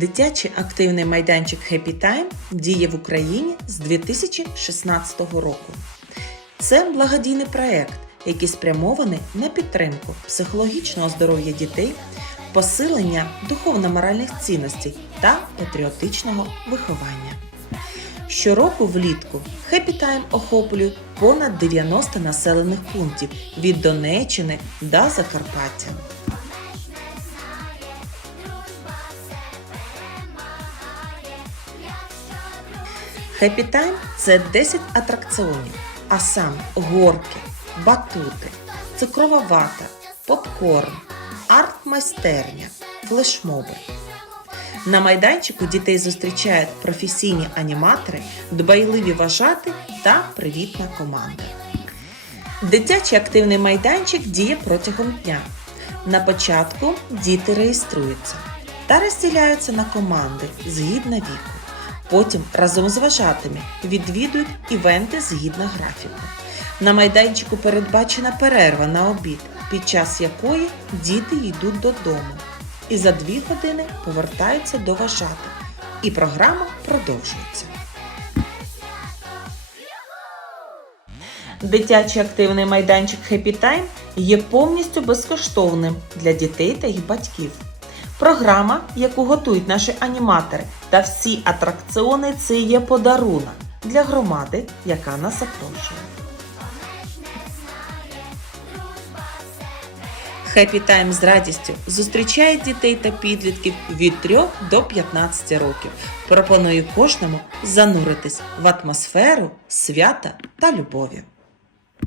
Дитячий активний майданчик Happy Time діє в Україні з 2016 року. Це благодійний проект, який спрямований на підтримку психологічного здоров'я дітей, посилення духовно-моральних цінностей та патріотичного виховання. Щороку влітку Happy Time охоплює понад 90 населених пунктів від Донеччини до Закарпаття. Happy Time – це 10 атракціонів, а саме горки, батути, цукрова вата, попкорн, арт-майстерня, флешмоби. На майданчику дітей зустрічають професійні аніматори, дбайливі вважати та привітна команда. Дитячий активний майданчик діє протягом дня. На початку діти реєструються та розділяються на команди згідно віку. Потім разом з вважатими відвідують івенти згідно графіку. На майданчику передбачена перерва на обід, під час якої діти йдуть додому і за дві години повертаються до вважатих. І програма продовжується. Дитячий активний майданчик Happy Time є повністю безкоштовним для дітей та їх батьків. Програма, яку готують наші аніматори, та всі атракціони це є подарунок для громади, яка нас запрошує. Happy Time з радістю зустрічає дітей та підлітків від 3 до 15 років. Пропоную кожному зануритись в атмосферу свята та любові.